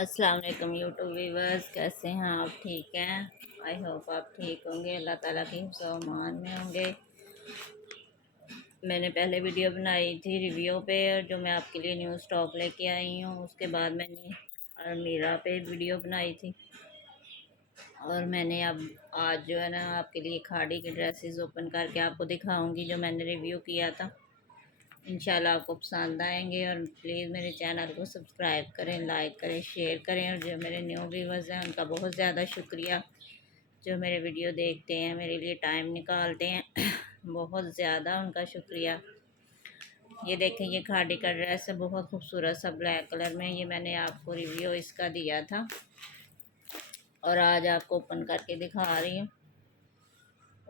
अस्सलाम वालेकुम YouTube viewers, कैसे हैं आप? ठीक हैं? आई होप आप ठीक होंगे, अल्लाह ताला की हिफ्ज़ व अमान में होंगे। मैंने पहले वीडियो बनाई थी रिव्यू पे, और जो मैं आपके लिए न्यू स्टॉक लेके आई हूँ। उसके बाद मैंने अलमीरा पे वीडियो बनाई थी, और मैंने अब आज जो है ना आपके लिए खाड़ी के ड्रेसेस ओपन करके आपको दिखाऊंगी जो मैंने रिव्यू किया था। इंशाल्लाह आपको पसंद आएंगे, और प्लीज़ मेरे चैनल को सब्सक्राइब करें, लाइक करें, शेयर करें। और जो मेरे न्यू व्यूवर्स हैं उनका बहुत ज़्यादा शुक्रिया, जो मेरे वीडियो देखते हैं, मेरे लिए टाइम निकालते हैं। बहुत ज़्यादा उनका शुक्रिया। ये देखें, ये खाड़ी का ड्रेस है, बहुत खूबसूरत सा ब्लैक कलर में। ये मैंने आपको रिव्यू इसका दिया था, और आज आपको ओपन करके दिखा रही हूँ।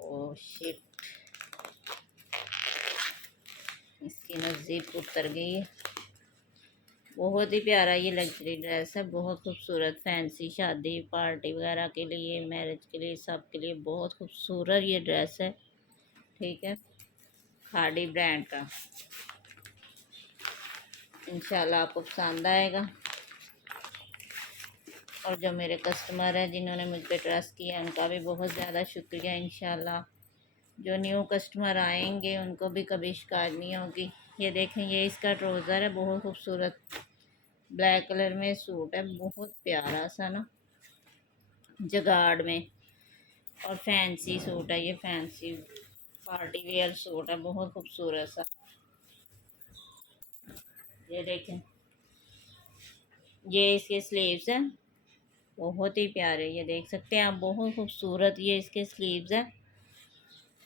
ओह शिट, इसकी नज़ीब उतर गई है। बहुत ही प्यारा ये लग्जरी ड्रेस है, बहुत खूबसूरत, फैंसी शादी पार्टी वगैरह के लिए, मैरिज के लिए, सब के लिए बहुत खूबसूरत ये ड्रेस है। ठीक है, खाड़ी ब्रांड का। इंशाल्लाह आपको पसंद आएगा। और जो मेरे कस्टमर हैं जिन्होंने मुझ पर ट्रस्ट किया है, उनका भी बहुत ज़्यादा शुक्रिया। इंशाल्लाह जो न्यू कस्टमर आएंगे उनको भी कभी शिकायत नहीं होगी। ये देखें, ये इसका ट्राउज़र है, बहुत खूबसूरत ब्लैक कलर में सूट है, बहुत प्यारा सा ना जगाड़ में। और फैंसी सूट है, ये फैंसी पार्टी वेयर सूट है, बहुत खूबसूरत सा। ये देखें, ये इसके स्लीव्स हैं, बहुत ही प्यारे। ये देख सकते हैं आप, बहुत खूबसूरत ये इसके स्लीव्स हैं।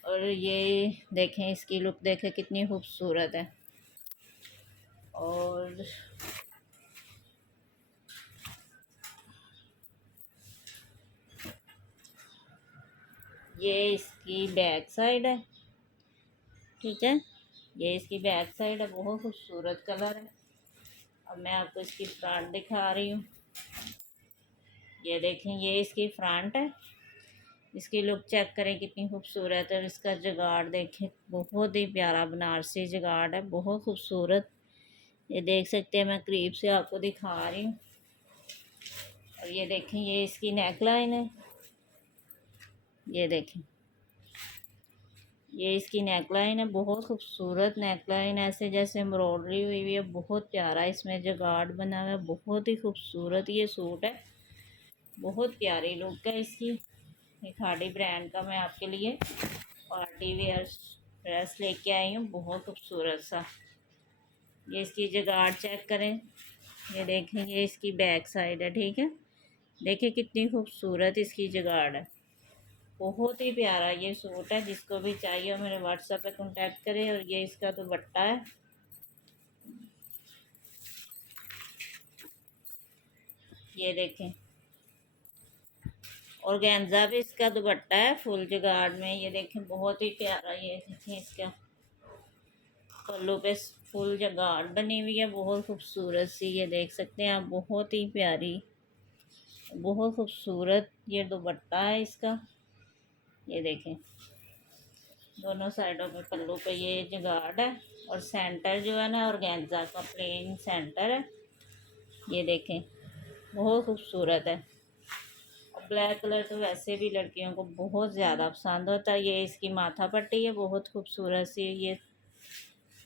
और ये देखें, इसकी लुक देखें कितनी खूबसूरत है। और ये इसकी बैक साइड है। ठीक है, ये इसकी बैक साइड है, बहुत खूबसूरत कलर है। अब मैं आपको इसकी फ्रंट दिखा रही हूँ। ये देखें, ये इसकी फ्रंट है। इसकी लुक चेक करें कितनी खूबसूरत है। और इसका जुगाड़ देखें, बहुत ही प्यारा बनारसी जुगाड़ है, बहुत खूबसूरत। ये देख सकते हैं, मैं करीब से आपको दिखा रही हूँ। और ये देखें, ये इसकी नेक लाइन है। ये देखें, ये इसकी नेक लाइन है, बहुत खूबसूरत नेक लाइन, ऐसे जैसे एम्ब्रॉयडरी हुई हुई है। बहुत प्यारा इसमें जुगाड़ बना हुआ है, बहुत ही खूबसूरत ये सूट है, बहुत प्यारी लुक है इसकी। ये खाड़ी ब्रांड का मैं आपके लिए पार्टी वेयर ड्रेस लेके आई हूँ, बहुत खूबसूरत सा। ये इसकी जुगाड़ चेक करें। ये देखें, ये इसकी बैक साइड है। ठीक है, देखिए कितनी खूबसूरत इसकी जुगाड़ है, बहुत ही प्यारा ये सूट है। जिसको भी चाहिए मेरे व्हाट्सएप पे कांटेक्ट करें। और ये इसका दुपट्टा है। ये देखें, और गेंजा भी इसका दुपट्टा है, फुल जुगाड़ में। ये देखें, बहुत ही प्यारा। ये देखें, इसका पल्लू पे फुल जुगाड़ बनी हुई है, बहुत खूबसूरत सी। ये देख सकते हैं आप, बहुत ही प्यारी, बहुत खूबसूरत ये दुपट्टा है इसका। ये देखें, दोनों साइडों पे पल्लू पे ये जुगाड़ है। और सेंटर जो है ना, और गेंजा का प्लेन सेंटर है। ये देखें, बहुत खूबसूरत है। और ब्लैक कलर तो वैसे भी लड़कियों को बहुत ज़्यादा पसंद होता है। ये इसकी माथा पट्टी है, बहुत खूबसूरत सी। ये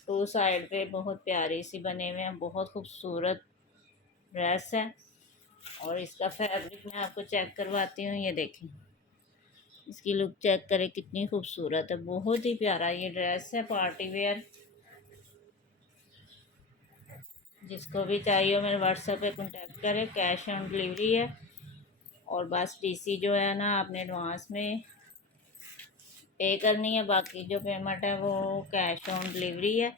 टू साइड पे बहुत प्यारी सी बने हुए हैं, बहुत खूबसूरत ड्रेस है। और इसका फैब्रिक मैं आपको चेक करवाती हूँ। ये देखें, इसकी लुक चेक करें कितनी खूबसूरत है, बहुत ही प्यारा ये ड्रेस है, पार्टी वेयर। जिसको भी चाहिए मेरे व्हाट्सएप पे कांटेक्ट करें। कैश ऑन डिलीवरी है। और बस डीसी जो है ना, आपने एडवांस में पे करनी है, बाकी जो पेमेंट है वो कैश ऑन डिलीवरी है।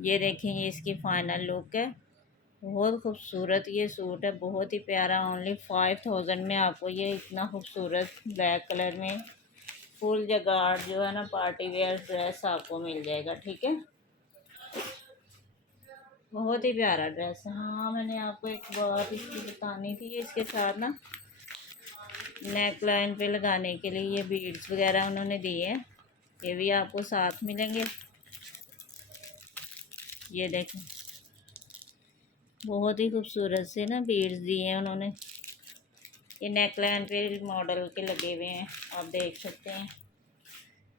ये देखें, ये इसकी फाइनल लुक है, बहुत खूबसूरत ये सूट है, बहुत ही प्यारा। ओनली 5000 में आपको ये इतना खूबसूरत ब्लैक कलर में फुल जगाड़ जो है ना पार्टी वेयर ड्रेस आपको मिल जाएगा। ठीक है, बहुत ही प्यारा ड्रेस है। हाँ, मैंने आपको एक बात इसकी बतानी थी। ये इसके साथ ना नेक लाइन पे लगाने के लिए ये बीड्स वगैरह उन्होंने दिए हैं, ये भी आपको साथ मिलेंगे। ये देखें, बहुत ही खूबसूरत से ना बीड्स दिए हैं उन्होंने। ये नेकलाइन पे मॉडल के लगे हुए हैं, आप देख सकते हैं।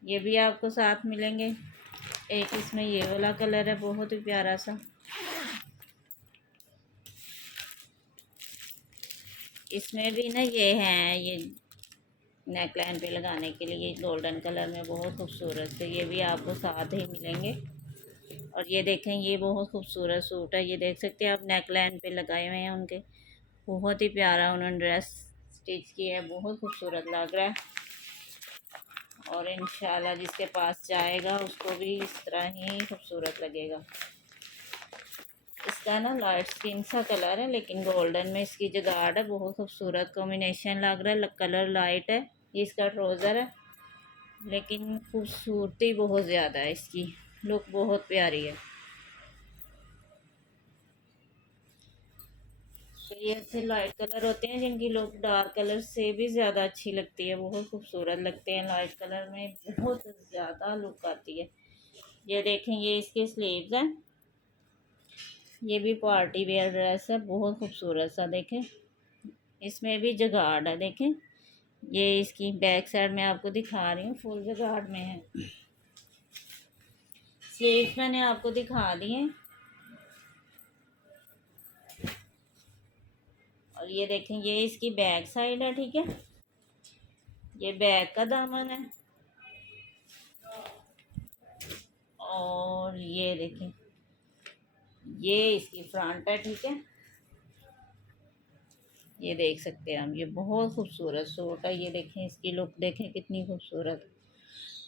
ये भी आपको साथ मिलेंगे। एक इसमें ये वाला कलर है, बहुत ही प्यारा सा। इसमें भी ना ये हैं, ये नेकलाइन पे लगाने के लिए गोल्डन कलर में बहुत खूबसूरत से, ये भी आपको साथ ही मिलेंगे। और ये देखें, ये बहुत खूबसूरत सूट है, ये देख सकते हैं आप, नेकलाइन पे लगाए हुए हैं उनके। बहुत ही प्यारा उन्होंने ड्रेस स्टिच की है, बहुत खूबसूरत लग रहा है। और इंशाल्लाह जिसके पास जाएगा उसको भी इस तरह ही खूबसूरत लगेगा। इसका ना लाइट स्किन सा कलर है, लेकिन गोल्डन में इसकी जगाड़ है, बहुत खूबसूरत कॉम्बिनेशन लग रहा है। कलर लाइट है, ये इसका ट्राउज़र है, लेकिन खूबसूरती बहुत ज़्यादा है इसकी, लुक बहुत प्यारी है। तो ये ऐसे लाइट कलर होते हैं जिनकी लुक डार्क कलर से भी ज़्यादा अच्छी लगती है, बहुत खूबसूरत लगते हैं। लाइट कलर में बहुत ज़्यादा लुक आती है। ये देखें, ये इसके स्लीव्स हैं, ये भी पार्टी वेयर ड्रेस है, बहुत खूबसूरत सा। देखें, इसमें भी जगाड़ है, देखें। ये इसकी बैक साइड में आपको दिखा रही हूँ, फुल जगाड़ में है। स्लीव्स मैंने आपको दिखा दी हैं। और ये देखें, ये इसकी बैक साइड है, ठीक है। ये बैक का दामन है। और ये देखें, ये इसकी फ्रंट है, ठीक है। ये देख सकते हैं हम, ये बहुत खूबसूरत सूट है। ये देखें, इसकी लुक देखें कितनी खूबसूरत।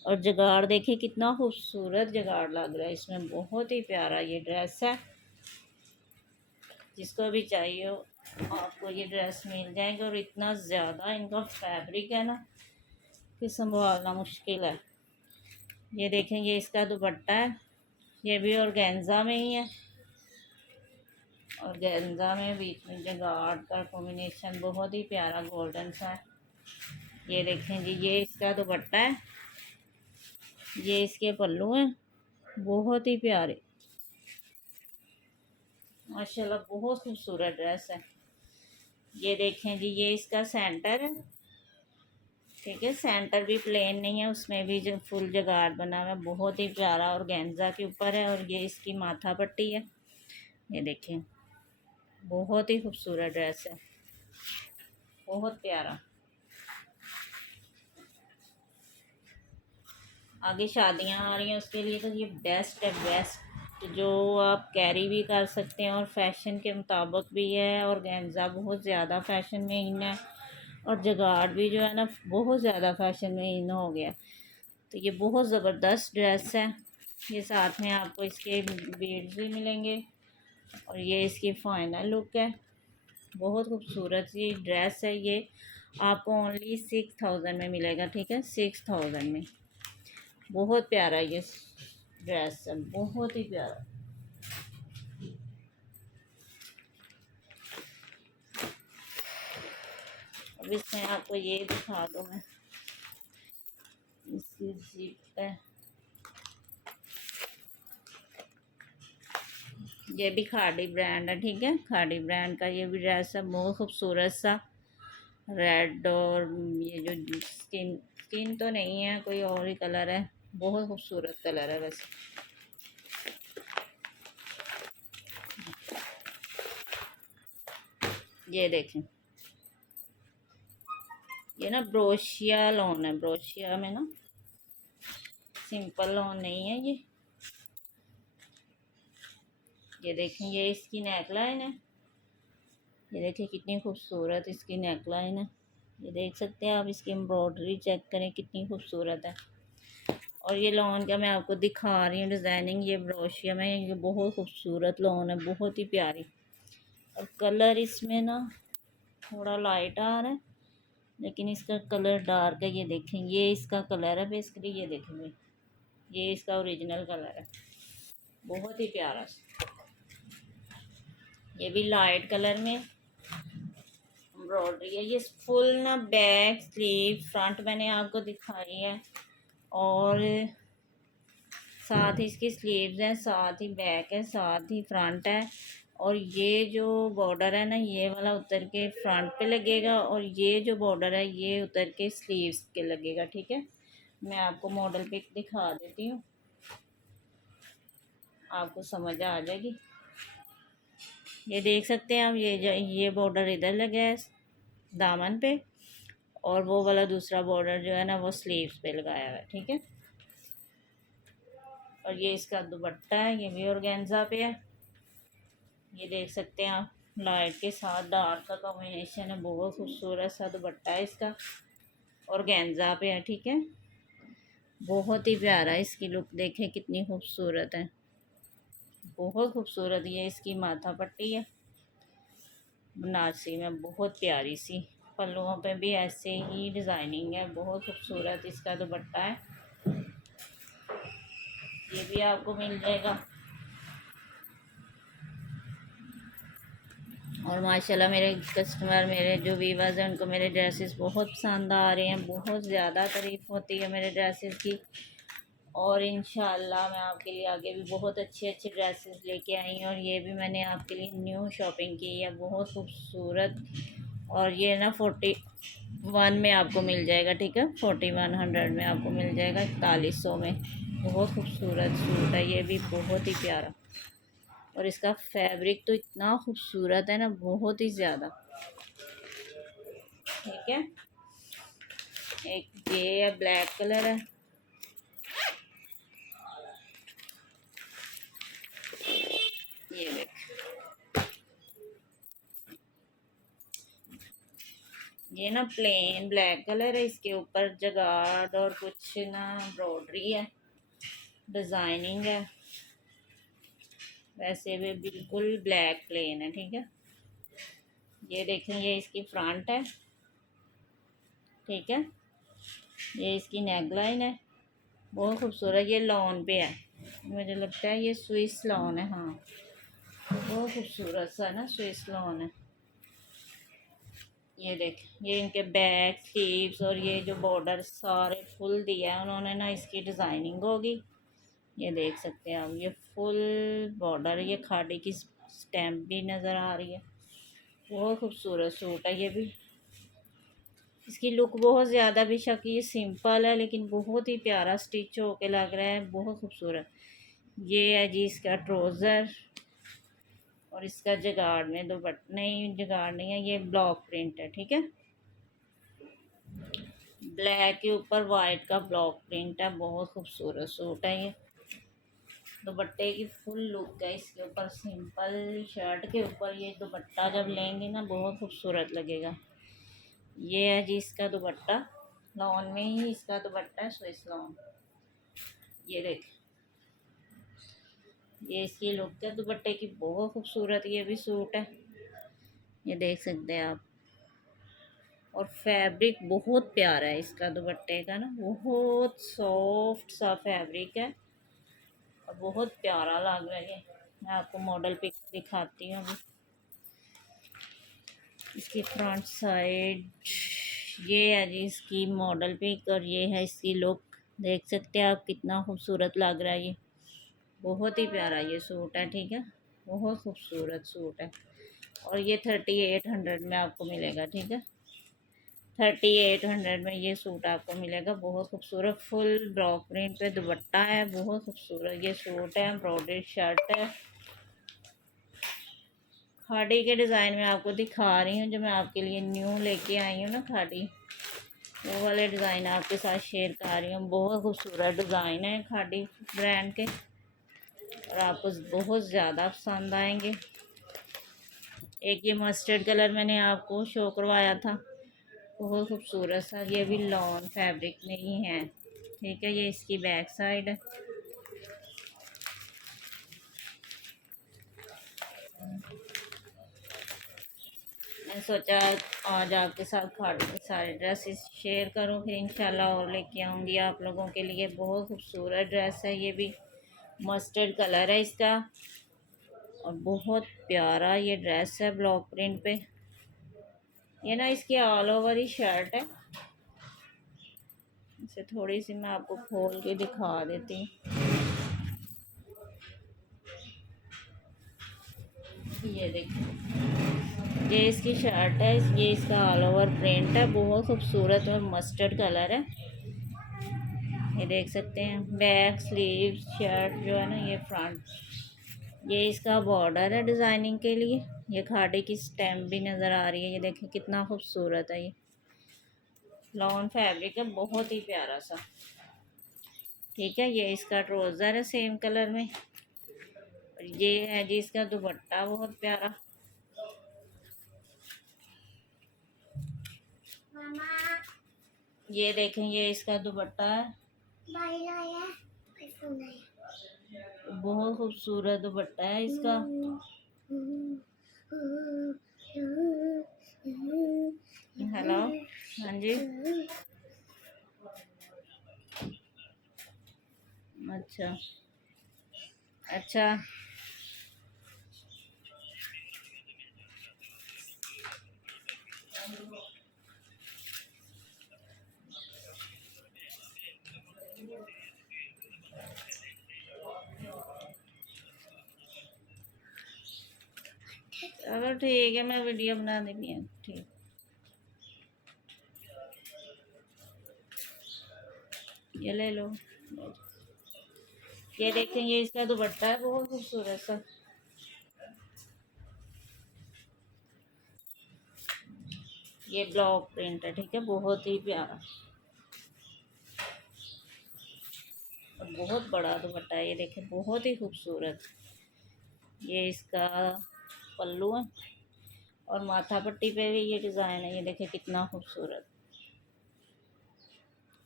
और जगाड़ देखें, कितना खूबसूरत जगाड़ लग रहा है इसमें, बहुत ही प्यारा ये ड्रेस है। जिसको भी चाहिए हो आपको ये ड्रेस मिल जाएगी। और इतना ज़्यादा इनका फैब्रिक है ना कि संभालना मुश्किल है। ये देखें, ये इसका दुपट्टा है, ये भी ऑर्गेन्जा में ही है। और गेंजा में बीच में जगाड़ का कॉम्बिनेशन बहुत ही प्यारा गोल्डन सा है। ये देखें जी, ये इसका दुपट्टा है, ये इसके पल्लू हैं, बहुत ही प्यारे, माशाल्लाह बहुत खूबसूरत ड्रेस है। ये देखें जी, ये इसका सेंटर है, ठीक है। सेंटर भी प्लेन नहीं है, उसमें भी जो फुल जगाड़ बना हुआ है, बहुत ही प्यारा और गेंजा के ऊपर है। और ये इसकी माथा पट्टी है, ये देखें, बहुत ही खूबसूरत ड्रेस है, बहुत प्यारा। आगे शादियां आ रही हैं, उसके लिए तो ये बेस्ट है, बेस्ट, जो आप कैरी भी कर सकते हैं और फैशन के मुताबिक भी है। और गेंजा बहुत ज़्यादा फैशन में इन है, और जगाड़ भी जो है ना बहुत ज़्यादा फैशन में इन हो गया। तो ये बहुत ज़बरदस्त ड्रेस है। ये साथ में आपको इसके बीड्स भी मिलेंगे। और ये इसकी फाइनल लुक है, बहुत खूबसूरत ये ड्रेस है। ये आपको ओनली 6000 में मिलेगा, ठीक है, 6000 में। बहुत प्यारा ये ड्रेस है, बहुत ही प्यारा। अब इसमें आपको ये दिखा दूँ मैं, इसकी जिप है, ये भी खाड़ी ब्रांड है, ठीक है। खाड़ी ब्रांड का ये भी ड्रेस है, बहुत खूबसूरत सा रेड। और ये जो स्किन स्किन तो नहीं है, कोई और ही कलर है, बहुत खूबसूरत कलर है वैसे। ये देखें, ये ना ब्रोशिया लॉन है, ब्रोशिया में ना सिंपल लॉन नहीं है ये। ये देखें, ये इसकी नेकलाइन है, ये देखिए कितनी खूबसूरत इसकी नेकलाइन है। ये देख सकते हैं आप, इसकी एम्ब्रॉयडरी चेक करें कितनी खूबसूरत है। और ये लॉन का मैं आपको दिखा रही हूँ डिज़ाइनिंग, ये ब्रोशिया में, ये बहुत खूबसूरत लॉन है, बहुत ही प्यारी। और कलर इसमें ना थोड़ा लाइट आ रहा है, लेकिन इसका कलर डार्क है। ये देखें, ये इसका कलर है बेसिकली, ये देखेंगे, ये इसका ओरिजिनल कलर है, बहुत ही प्यारा। ये भी लाइट कलर में एम्ब्रॉयडरी है। ये फुल ना बैक स्लीव फ्रंट मैंने आपको दिखाई है, और साथ ही इसकी स्लीव्स हैं, साथ ही बैक है, साथ ही फ्रंट है। और ये जो बॉर्डर है ना, ये वाला उतर के फ्रंट पे लगेगा और ये जो बॉर्डर है ये उतर के स्लीव्स के लगेगा। ठीक है, मैं आपको मॉडल पिक दिखा देती हूँ, आपको समझ आ जाएगी। ये देख सकते हैं आप, ये बॉर्डर इधर लगा है दामन पे, और वो वाला दूसरा बॉर्डर जो है ना वो स्लीव्स पे लगाया हुआ है। ठीक है, और ये इसका दुपट्टा है, ये भी ऑर्गेन्जा पे है। ये देख सकते हैं आप, लाइट के साथ डार्क का कॉम्बिनेशन है, बहुत खूबसूरत सा दुपट्टा है इसका, ऑर्गेन्जा पे है। ठीक है, बहुत ही प्यारा है, इसकी लुक देखें कितनी खूबसूरत है, बहुत खूबसूरत। ये इसकी माथा पट्टी है बनारसी में, बहुत प्यारी सी। पल्लुओं पे भी ऐसे ही डिज़ाइनिंग है, बहुत खूबसूरत इसका दुपट्टा है। ये भी आपको मिल जाएगा। और माशाल्लाह मेरे कस्टमर, मेरे जो वीवर्स हैं, उनको मेरे ड्रेसेस बहुत पसंद आ रहे हैं, बहुत ज़्यादा तारीफ़ होती है मेरे ड्रेसेस की। और इंशाल्लाह मैं आपके लिए आगे भी बहुत अच्छे अच्छे ड्रेसेस लेके आई हूँ। और ये भी मैंने आपके लिए न्यू शॉपिंग की है, बहुत खूबसूरत। और ये ना 41 में आपको मिल जाएगा। ठीक है, 4100 में आपको मिल जाएगा, 4100 में। बहुत खूबसूरत सूट है ये भी, बहुत ही प्यारा। और इसका फैब्रिक तो इतना खूबसूरत है ना, बहुत ही ज़्यादा। ठीक है, एक ये है, ब्लैक कलर है, ये देख, ये ना प्लेन ब्लैक कलर है, इसके ऊपर जगार्ड और कुछ ना एम्ब्रॉयडरी है, डिज़ाइनिंग है। वैसे भी बिल्कुल ब्लैक प्लेन है। ठीक है, ये देखें, ये इसकी फ्रंट है। ठीक है, ये इसकी नेक लाइन है, बहुत खूबसूरत। ये लॉन पे है, मुझे लगता है ये स्विस लॉन है। हाँ, बहुत खूबसूरत सा ना स्विस लॉन है। ये देख, ये इनके बैक स्लीव्स और ये जो बॉर्डर सारे फुल दिया है उन्होंने ना, इसकी डिज़ाइनिंग होगी। ये देख सकते हैं आप, ये फुल बॉर्डर, ये खाड़ी की स्टैम्प भी नज़र आ रही है। बहुत खूबसूरत सूट है ये भी। इसकी लुक बहुत ज़्यादा, बेशक ये सिंपल है लेकिन बहुत ही प्यारा स्टिच होके लग रहा है, बहुत खूबसूरत। ये है जी इसका ट्राउज़र, और इसका जगाड़ में नहीं, जगाड़ नहीं है, ये ब्लॉक प्रिंट है। ठीक है, ब्लैक के ऊपर वाइट का ब्लॉक प्रिंट है, बहुत खूबसूरत सूट है ये। दुपट्टे की फुल लुक है इसके ऊपर, सिंपल शर्ट के ऊपर ये दुपट्टा जब लेंगे ना बहुत खूबसूरत लगेगा। ये है जी इसका दुपट्टा, लॉन में ही इसका दुपट्टा है, स्विस लॉन। ये देख, ये इसकी लुक है दुपट्टे की, बहुत खूबसूरत ये भी सूट है, ये देख सकते हैं आप। और फैब्रिक बहुत प्यारा है इसका दुपट्टे का ना, बहुत सॉफ्ट सा फैब्रिक है और बहुत प्यारा लग रहा है। मैं आपको मॉडल पिक दिखाती हूँ अभी। इसकी फ्रंट साइड ये है जी इसकी मॉडल पिक, और ये है इसकी लुक। देख सकते हैं आप कितना खूबसूरत लग रहा है ये, बहुत ही प्यारा ये सूट है। ठीक है, बहुत खूबसूरत सूट है। और ये 3800 में आपको मिलेगा। ठीक है, 3800 में ये सूट आपको मिलेगा, बहुत खूबसूरत। फुल ब्लॉक प्रिंट पे दुपट्टा है, बहुत खूबसूरत ये सूट है, एम्ब्रॉयडर्ड शर्ट है। खाड़ी के डिज़ाइन में आपको दिखा रही हूँ, जो मैं आपके लिए न्यू लेके आई हूँ ना खाड़ी, वो वाले डिज़ाइन आपके साथ शेयर कर रही हूँ। बहुत खूबसूरत डिज़ाइन है खाड़ी ब्रांड के, और आपको बहुत ज़्यादा पसंद आएंगे। एक ये मस्टर्ड कलर मैंने आपको शो करवाया था, बहुत खूबसूरत सा, ये भी लॉन फैब्रिक में ही है। ठीक है, ये इसकी बैक साइड है। मैंने सोचा आज आपके साथ खाड़ी के सारे ड्रेसेस शेयर करूं, फिर इंशाल्लाह और लेके आऊँगी आप लोगों के लिए। बहुत खूबसूरत ड्रेस है ये भी, मस्टर्ड कलर है इसका, और बहुत प्यारा ये ड्रेस है ब्लॉक प्रिंट पे। ये ना इसकी ऑल ओवर ही शर्ट है। इसे थोड़ी सी मैं आपको खोल के दिखा देती हूँ। ये देखिए, ये इसकी शर्ट है, ये इसका ऑल ओवर प्रिंट है, बहुत खूबसूरत और मस्टर्ड कलर है। ये देख सकते हैं, बैक स्लीव शर्ट जो है ना, ये फ्रंट, ये इसका बॉर्डर है डिज़ाइनिंग के लिए। ये खाड़ी की स्टैम्प भी नज़र आ रही है, ये देखें कितना खूबसूरत है। ये लॉन फैब्रिक है, बहुत ही प्यारा सा। ठीक है, ये इसका ट्राउज़र है सेम कलर में। और ये है जी इसका दुपट्टा, बहुत प्यारा। ये देखें, ये इसका दुपट्टा है, बहुत खूबसूरत दुपट्टा है इसका। हेलो, हाँ जी, अच्छा अच्छा। चलो ठीक है, मैं वीडियो बना देनी है। ठीक, ये ले लो। ये देखें, ये इसका दुपट्टा है, बहुत खूबसूरत सा। ये ब्लॉक प्रिंट है, ठीक है, बहुत ही प्यारा और बहुत बड़ा दुपट्टा है। ये देखें, बहुत ही खूबसूरत। ये इसका पल्लू है और माथा पट्टी पे भी ये डिज़ाइन है। ये देखें कितना खूबसूरत,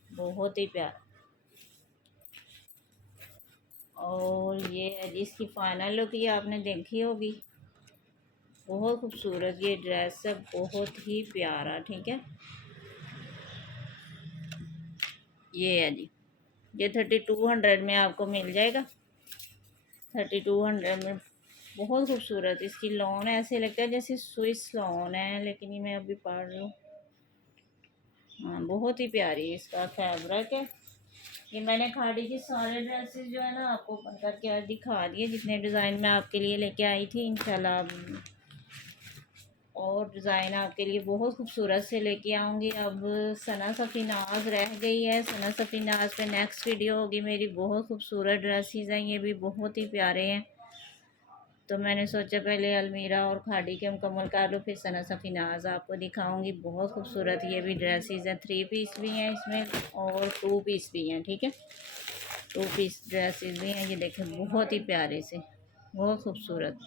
बहुत ही प्यारा। और ये है जिसकी फाइनल लुक, ये आपने देखी होगी, बहुत खूबसूरत ये ड्रेस है, बहुत ही प्यारा। ठीक है, ये है जी, ये 3200 में आपको मिल जाएगा। 3200 में, बहुत खूबसूरत। इसकी लॉन ऐसे लगता है जैसे स्विस लॉन है, लेकिन ये मैं अभी पढ़ रही हूँ। हाँ, बहुत ही प्यारी इसका फैब्रिक है। ये मैंने खाड़ी की सारे ड्रेसेस जो है ना आपको ओपन करके आज दिखा दिए, जितने डिज़ाइन मैं आपके लिए लेके आई थी। इंशाल्लाह और डिज़ाइन आपके लिए बहुत खूबसूरत से लेके आऊँगी। अब सना सफ़ीनाज रह गई है, सना सफ़ीनाज पे नेक्स्ट वीडियो होगी मेरी। बहुत खूबसूरत ड्रेसेस हैं, ये भी बहुत ही प्यारे हैं। तो मैंने सोचा पहले अलमीरा और खाड़ी के मुकम्मल कर लूँ, फिर सना सफ़ीनाज आपको दिखाऊंगी। बहुत खूबसूरत ये भी ड्रेसेस हैं, 3 पीस भी हैं इसमें और 2 पीस भी हैं। ठीक है, 2 पीस ड्रेसेस भी हैं। ये देखें, बहुत ही प्यारे से, बहुत खूबसूरत।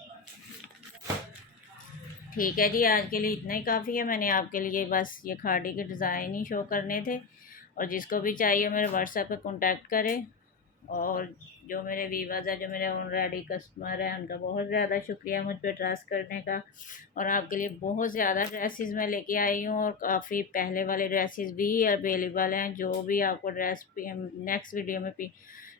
ठीक है जी, आज के लिए इतना ही काफ़ी है। मैंने आपके लिए बस ये खाड़ी के डिज़ाइन ही शो करने थे। और जिसको भी चाहिए मेरे व्हाट्सएप पे कांटेक्ट करें। और जो मेरे वीवर्स हैं, जो मेरे ऑलरेडी कस्टमर हैं, उनका बहुत ज़्यादा शुक्रिया मुझ पर ट्रस्ट करने का। और आपके लिए बहुत ज़्यादा ड्रेसेस मैं लेके आई हूँ और काफ़ी पहले वाले ड्रेसेस भी अवेलेबल हैं। जो भी आपको ड्रेस नेक्स्ट वीडियो में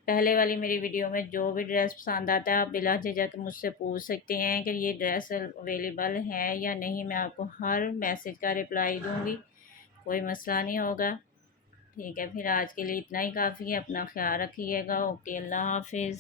पहले वाली मेरी वीडियो में जो भी ड्रेस पसंद आता है, आप बिला झिझक मुझसे पूछ सकते हैं कि ये ड्रेस अवेलेबल है या नहीं। मैं आपको हर मैसेज का रिप्लाई दूँगी, कोई मसला नहीं होगा। ठीक है, फिर आज के लिए इतना ही काफ़ी है। अपना ख्याल रखिएगा। ओके, अल्लाह हाफिज़।